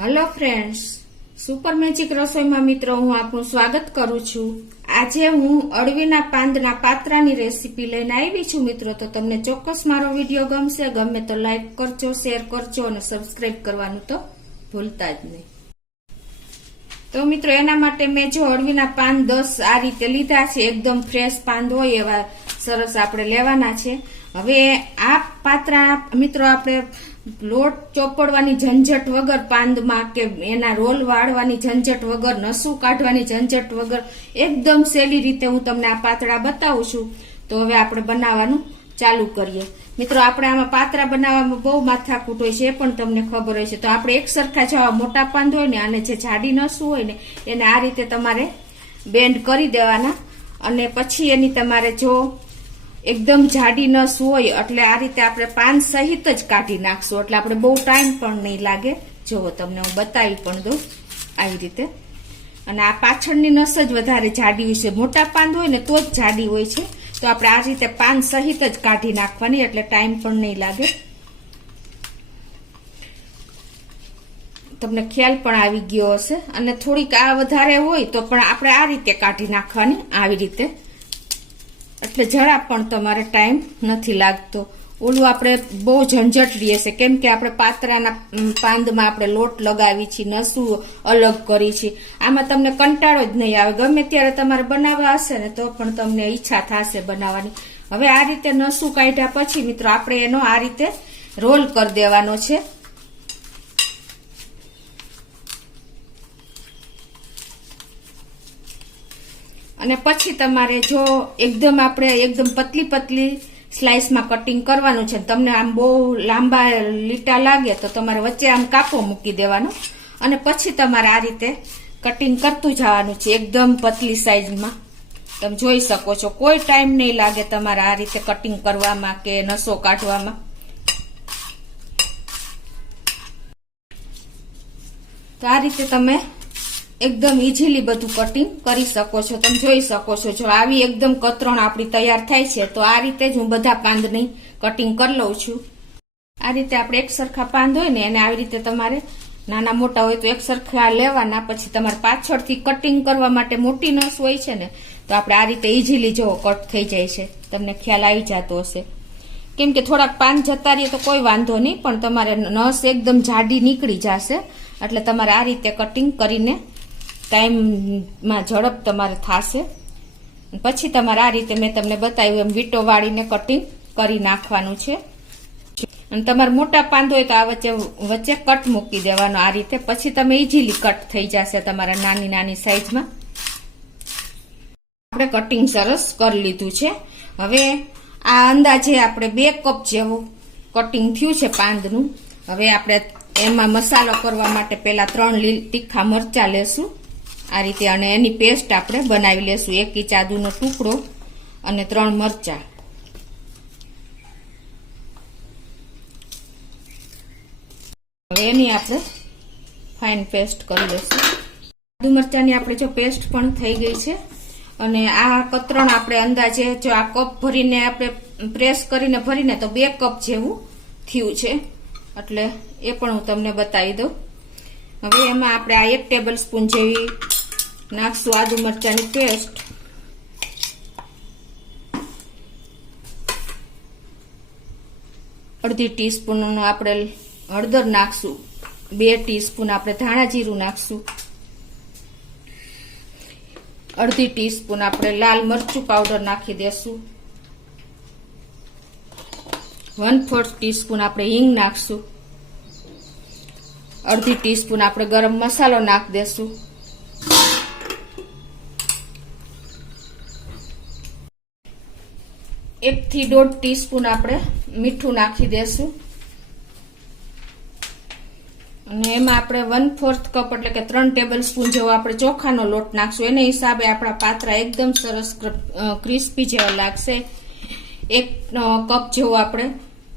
Hello friends, super magic રસોઈમાં મિત્રો હું આપનું સ્વાગત કરું છું। આજે હું અળવીના પાંદના પાત્રાની રેસીપી લઈને આવી છું મિત્રો। તો તમને ચોક્કસ મારો વિડીયો ગમશે, ગમે તો લાઈક કરજો, શેર કરજો અને સબસ્ક્રાઇબ કરવાનું તો ભૂલતા જ નહીં। તો મિત્રો એના માટે મેં જો અળવીના પાન 10 આ રીતે લીધા છે। એકદમ ફ્રેશ પાન હોય એવા સરસ આપણે લેવાના છે। હવે આ પાત્રા મિત્રો આપણે લોટ ચોપડવાની ઝંઝટ વગર પાંદમાં કે એના રોલ વાળવાની ઝંઝટ વગર, નસું કાઢવાની ઝંઝટ વગર એકદમ સહેલી રીતે હું તમને આ પાતળા બતાવું છું। તો હવે આપણે બનાવવાનું ચાલુ કરીએ। મિત્રો આપણે આમાં પાતળા બનાવવામાં બહુ માથાકૂટ હોય છે, એ પણ તમને ખબર હોય છે। તો આપણે એક સરખા જેવા મોટા પાંદ હોય ને અને જે જાડી નસું હોય ને એને આ રીતે તમારે બેન્ડ કરી દેવાના, અને પછી એની તમારે જો એકદમ જાડી નસ હોય એટલે આ રીતે આપણે પાન સહિત જ કાઢી નાખશું, એટલે આપણે બહુ ટાઈમ પણ નહીં લાગે। જો તમને હું બતાવી પણ દઉં આવી રીતે। અને આ પાછળની નસ જ વધારે જાડી હોય છે, મોટા પાન હોય ને તો જ જાડી હોય છે। તો આપણે આ રીતે પાન સહિત જ કાઢી નાખવાની, એટલે ટાઈમ પણ નહીં લાગે, તમને ખ્યાલ પણ આવી ગયો હશે। અને થોડીક આ વધારે હોય તો પણ આપણે આ રીતે કાઢી નાખવાની આવી રીતે, એટલે જરા પણ તમારે ટાઈમ નથી લાગતો। ઓલું આપણે બહુ ઝંઝટ રહીએ છે, કેમ કે આપણે પાતરાના પાંદમાં આપણે લોટ લગાવી છીએ, નસું અલગ કરી છે। આમાં તમને કંટાળો જ નહીં આવે, ગમે ત્યારે તમારે બનાવવા હશે ને તો પણ તમને ઈચ્છા થશે બનાવવાની। હવે આ રીતે નસું કાઢ્યા પછી મિત્રો આપણે એનો આ રીતે રોલ કરી દેવાનો છે। અને પછી તમારે જો એકદમ આપણે એકદમ પતલી પતલી સ્લાઇસમાં કટિંગ કરવાનું છે। તમને આમ બહુ લાંબા લીટા લાગે તો તમારે વચ્ચે આમ કાપો મૂકી દેવાનો, અને પછી તમારે આ રીતે કટિંગ કરતું જવાનું છે એકદમ પતલી સાઈઝમાં। તમે જોઈ શકો છો, કોઈ ટાઈમ નહીં લાગે તમારે આ રીતે કટિંગ કરવામાં કે નસો કાઢવામાં। તો આ રીતે તમે એકદમ ઈઝીલી બધું કટિંગ કરી શકો છો। તમે જોઈ શકો છો, જો આવી એકદમ કતરણ આપણી તૈયાર થાય છે તો આ રીતે જ હું બધા પાંદની કટિંગ કરી લઉં છું। આ રીતે આપણે એક સરખા પાંદ હોય ને એને આવી રીતે તમારે નાના મોટા હોય તો એક સરખા લેવાના, પછી તમારે પાછળથી કટિંગ કરવા માટે મોટી નસ હોય છે ને તો આપણે આ રીતે ઈઝીલી જો કટ થઈ જાય છે, તમને ખ્યાલ આવી જતો હશે। કેમ કે થોડાક પાન જતા રહીએ તો કોઈ વાંધો નહીં, પણ તમારે નસ એકદમ જાડી નીકળી જશે, એટલે તમારે આ રીતે કટિંગ કરીને ટાઈમમાં ઝડપ તમારે થશે। પછી તમારે આ રીતે મેં તમને બતાવ્યું એમ વીંટો વાળીને કટિંગ કરી નાખવાનું છે। અને તમારે મોટા પાંદ હોય તો આ વચ્ચે કટ મૂકી દેવાનો આ રીતે, પછી તમે ઈઝીલી કટ થઈ જશે તમારા નાની નાની સાઈઝમાં। આપણે કટિંગ સરસ કરી લીધું છે। હવે આ અંદાજે આપણે 2 કપ જેવું કટિંગ થયું છે પાંદનું। હવે આપણે એમાં મસાલો કરવા માટે પેલા 3 તીખા મરચા લેશું આ રીતે, અને એની પેસ્ટ આપણે બનાવી લેશું। 1 ઇંચ આદુનો ટુકડો અને 3 મરચા। હવે એની આપણે ફાઇન પેસ્ટ કરી લેશું। આદુ મરચાની આપણે જો પેસ્ટ પણ થઈ ગઈ છે, અને આ કતરણ આપણે અંદાજે જો આ કપ ભરીને આપણે પ્રેસ કરીને ભરીને તો 2 કપ જેવું થયું છે, એટલે એ પણ હું તમને બતાવી દઉં। હવે એમાં આપણે આ 1 ટેબલ સ્પૂન જેવી નાખશું આદુ મરચાની પેસ્ટ, અડધી ટીસ્પૂન આપણે હળદર નાખશું, 2 ટીસ્પૂન આપણે ધાણા જીરું નાખશું, અડધી ટીસ્પૂન આપણે લાલ મરચું પાવડર નાખી દેશું, 1/4 ટીસ્પૂન આપણે હિંગ નાખશું, અડધી ટીસ્પૂન આપણે ગરમ મસાલો નાખી દેશું, 1 થી 1.5 ટીસ્પૂન આપણે મીઠું નાખી દેશું, અને એમાં આપણે 1/4 કપ એટલે કે 3 ટેબલ સ્પૂન જેવો આપણે ચોખાનો લોટ નાખશું। એને હિસાબે આપણા પાત્રા એકદમ સરસ ક્રિસ્પી જેવા લાગશે। 1 કપ જેવો આપણે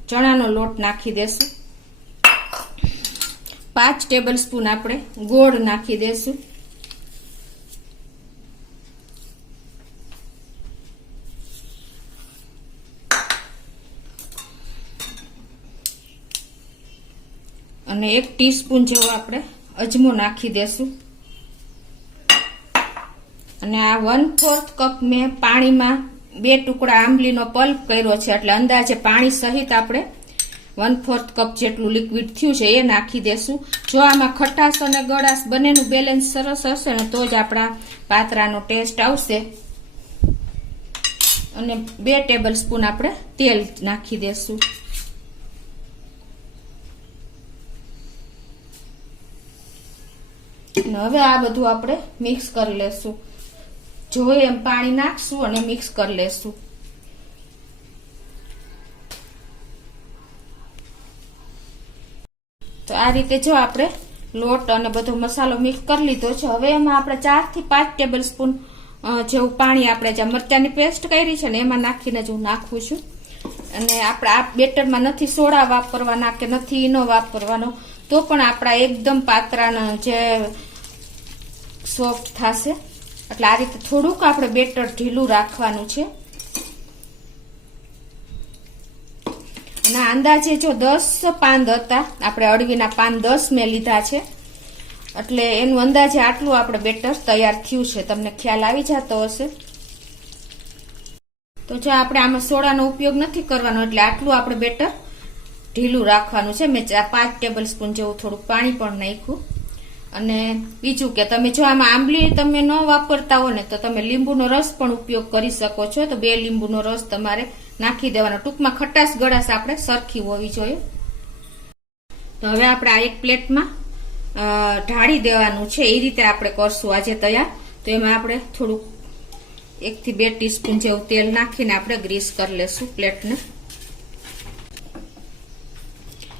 ચણાનો લોટ નાખી દેશું, 5 ટેબલ સ્પૂન આપણે ગોળ નાખી દેશું, અને 1 ટીસ્પૂન જેવો આપણે અજમો નાખી દેશું અને આ 1/4 કપ મેં પાણીમાં 2 ટુકડા આંબલીનો પલ્પ કર્યો છે, એટલે અંદાજે પાણી સહિત આપણે 1/4 કપ જેટલું લિક્વિડ થયું છે એ નાખી દેશું. જો આમાં ખટાશ અને ગળાશ બંનેનું બેલેન્સ સરસ હશે ને તો જ આપણા પાત્રાનો ટેસ્ટ આવશે. અને 2 ટેબલ સ્પૂન આપણે તેલ નાખી દેશું. હવે આ બધું આપણે મિક્સ કરી લેશું. જોઈએ એમ પાણી નાખશું અને મિક્સ કરી લેશું. તો આ રીતે જો આપણે લોટ અને બધો મસાલો મિક્સ કરી લીધો છે. હવે એમાં આપણે 4 થી 5 ટેબલ સ્પૂન જેવું પાણી આપણે જે મરચાંની પેસ્ટ કરી છે ને એમાં નાખીને જ હું નાખું છું. અને આપણે આ બેટરમાં નથી સોડા વાપરવાના કે નથી ઈનો વાપરવાનો, તો પણ આપણા એકદમ પાત્રાના જે સોફ્ટ થશે. એટલે આ રીતે થોડુંક આપણે બેટર ઢીલું રાખવાનું છે. અને અંદાજે જો 10 પાન હતા, આપણે અળવીના પાન 10 મેં લીધા છે, એટલે એનું અંદાજે આટલું આપણે બેટર તૈયાર થયું છે. તમને ખ્યાલ આવી જતો હશે. તો જો આપણે આમાં સોડાનો ઉપયોગ નથી કરવાનો, એટલે આટલું આપણે બેટર ઢીલું રાખવાનું છે. મેં 5 ટેબલ સ્પૂન જેવું થોડુંક પાણી પણ નાખ્યું. અને બીજું કે તમે જો આમાં આંબલી તમે ન વાપરતા હો ને તો તમે લીંબુનો રસ પણ ઉપયોગ કરી શકો છો. તો 2 લીંબુનો રસ તમારે નાખી દેવાનો. ટૂંકમાં ખટાશ ગળાશ આપણે સરખી હોવી જોઈએ. તો હવે આપણે આ એક પ્લેટમાં ઢાળી દેવાનું છે. એ રીતે આપણે કરશું આજે તૈયાર. તો એમાં આપણે થોડુંક 1 થી 2 ટીસ્પૂન જેવું તેલ નાખીને આપણે ગ્રીસ કરી લેશું પ્લેટને.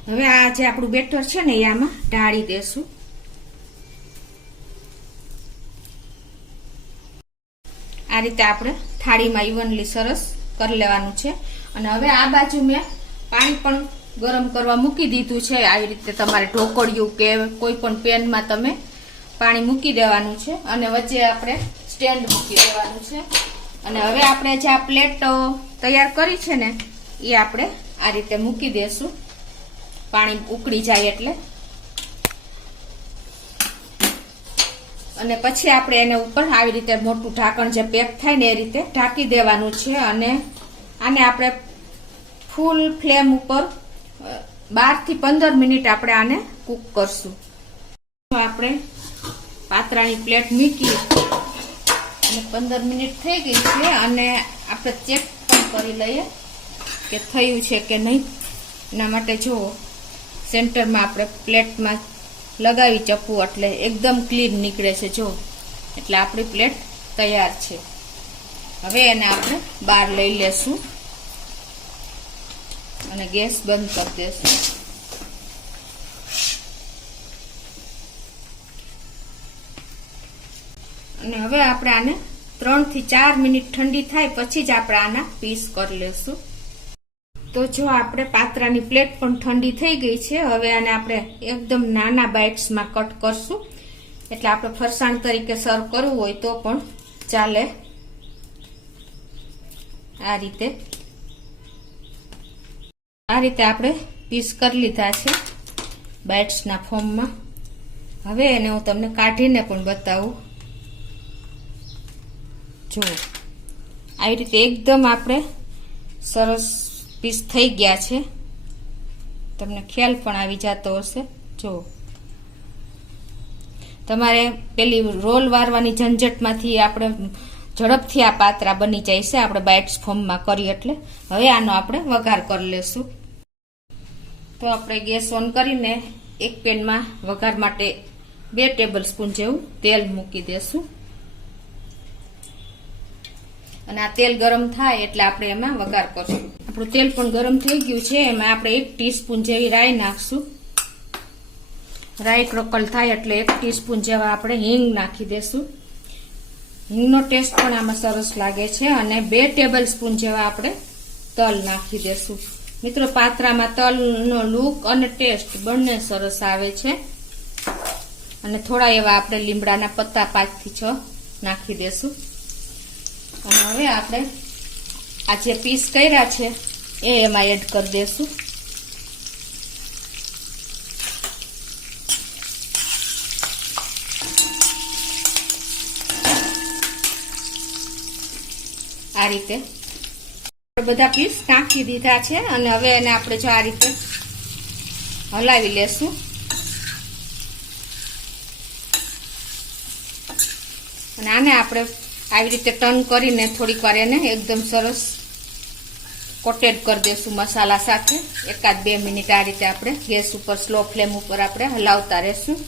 હવે આ જે આપણું બેટર છે ને એ આમાં ઢાળી દેશું. આ રીતે આપણે થાળીમાં ઇવનલી સરસ કરી લેવાનું છે. અને હવે આ બાજુ મેં પાણી પણ ગરમ કરવા મૂકી દીધું છે. આવી રીતે તમારે ઢોકળિયું કે કોઈ પણ પેનમાં તમે પાણી મૂકી દેવાનું છે અને વચ્ચે આપણે સ્ટેન્ડ મૂકી દેવાનું છે. અને હવે આપણે જે આ પ્લેટ તૈયાર કરી છે ને એ આપણે આ રીતે મૂકી દેશું, પાણી ઉકળી જાય એટલે. અને પછી આપણે એને ઉપર આવી રીતે મોટું ઢાંકણ જે પેક થાય ને એ રીતે ઢાંકી દેવાનું છે. અને આને આપણે ફૂલ ફ્લેમ ઉપર 12 થી 15 મિનિટ આપણે આને કૂક કરશું. આપણે પાત્રાની પ્લેટ મૂકી અને 15 મિનિટ થઈ ગઈ છે. અને આપણે ચેક પણ કરી લઈએ કે થયું છે કે નહીં. એના માટે જુઓ સેન્ટરમાં આપણે પ્લેટમાં લગાવી ચપ્પુ એટલે એકદમ ક્લીન નીકળે છે જો. એટલે આપણી પ્લેટ તૈયાર છે. હવે એને આપણે બહાર લઈ લેશું અને ગેસ બંધ કરી દેશું. અને હવે આપણે આને 3 થી 4 મિનિટ ઠંડી થાય પછી જ આપણે આના પીસ કરી લેશું. તો જો આપણે પાત્રાની પ્લેટ પણ ઠંડી થઈ ગઈ છે. હવે આને આપણે એકદમ નાના બાઇટ્સમાં કટ કરશું. એટલે આપણે ફરસાણ તરીકે સર્વ કરવું હોય તો પણ ચાલે. આ રીતે આપણે પીસ કરી લીધા છે બાઇટ્સના ફોર્મમાં. હવે એને હું તમને કાઢીને પણ બતાવું. જો આવી રીતે એકદમ આપણે સરસ પીસ થઈ ગયા છે. તમને ખ્યાલ પણ આવી જતો હશે. જો તમારે પેલી રોલ વારવાની ઝંઝટમાંથી આપણે ઝડપથી આ પાત્રા બની જાય છે આપણે બાઇટ્સ ફોર્મમાં કરી એટલે. હવે આનો આપણે વઘાર કરી લેશું. તો આપણે ગેસ ઓન કરીને એક પેનમાં વઘાર માટે 2 ટેબલ સ્પૂન જેવું તેલ મૂકી દેશું. અને આ તેલ ગરમ થાય એટલે આપણે એમાં વઘાર કરશું. આપણું તેલ પણ ગરમ થઈ ગયું છે. એમાં આપણે 1 ટીસ્પૂન જેવી રાઈ નાખશું. રાઈ ક્રોકલ થાય એટલે 1 ટીસ્પૂન જેવા આપણે હિંગ નાખી દેશું. હિંગનો ટેસ્ટ પણ આમાં સરસ લાગે છે. અને 2 ટેબલ સ્પૂન જેવા આપણે તલ નાખી દેશું. મિત્રો પાત્રામાં તલનો લુક અને ટેસ્ટ બંને સરસ આવે છે. અને થોડા એવા આપણે લીમડાના પત્તા 5 થી 6 નાખી દેશું. અને હવે આપણે આ જે પીસ કર્યા છે એ એમાં એડ કરી દેશું. આ રીતે બધા પીસ નાખી દીધા છે અને હવે એને આપણે જો આ રીતે હલાવી લેશું. અને આને આપણે આવી રીતે ટર્ન કરીને થોડીક વાર એને એકદમ સરસ કોટેડ કરી દેશું મસાલા સાથે. 1-2 મિનિટ આ રીતે આપણે ગેસ ઉપર સ્લો ફ્લેમ ઉપર આપણે હલાવતા રહેશું.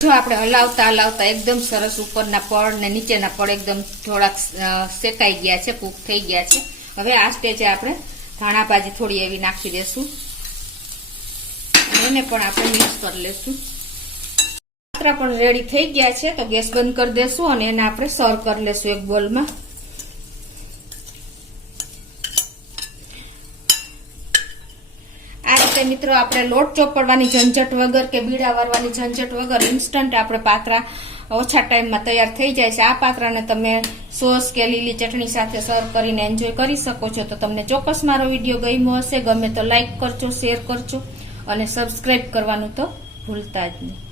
જો આપણે હલાવતા એકદમ સરસ ઉપરના પડ ને નીચેના પડ એકદમ થોડાક શેકાઈ ગયા છે, કૂક થઈ ગયા છે. હવે આ સ્ટેજે આપણે ધાણા ભાજી થોડી એવી નાખી દેશું અને એને પણ આપણે મિક્સ કરી લેશું. પાત્રા પણ રેડી થઈ ગયા છે તો ગેસ બંધ કરી દેશું અને એને આપણે સર્વ કરી લેશું એક બોલમાં. આ રીતે મિત્રો આપણે લોટ ચોપડવાની ઝંઝટ વગર કે બીડા વારવાની ઝંઝટ વગર ઇન્સ્ટન્ટ આપણે પાત્રા ઓછા ટાઈમમાં તૈયાર થઈ જાય છે. આ પાત્રાને તમે સોસ કે લીલી ચટણી સાથે સર્વ કરીને એન્જોય કરી શકો છો. તો તમને ચોક્કસ મારો વિડીયો ગમ્યો હશે. ગમે તો લાઈક કરજો, શેર કરજો અને સબસ્ક્રાઈબ કરવાનું તો ભૂલતા જ નહીં.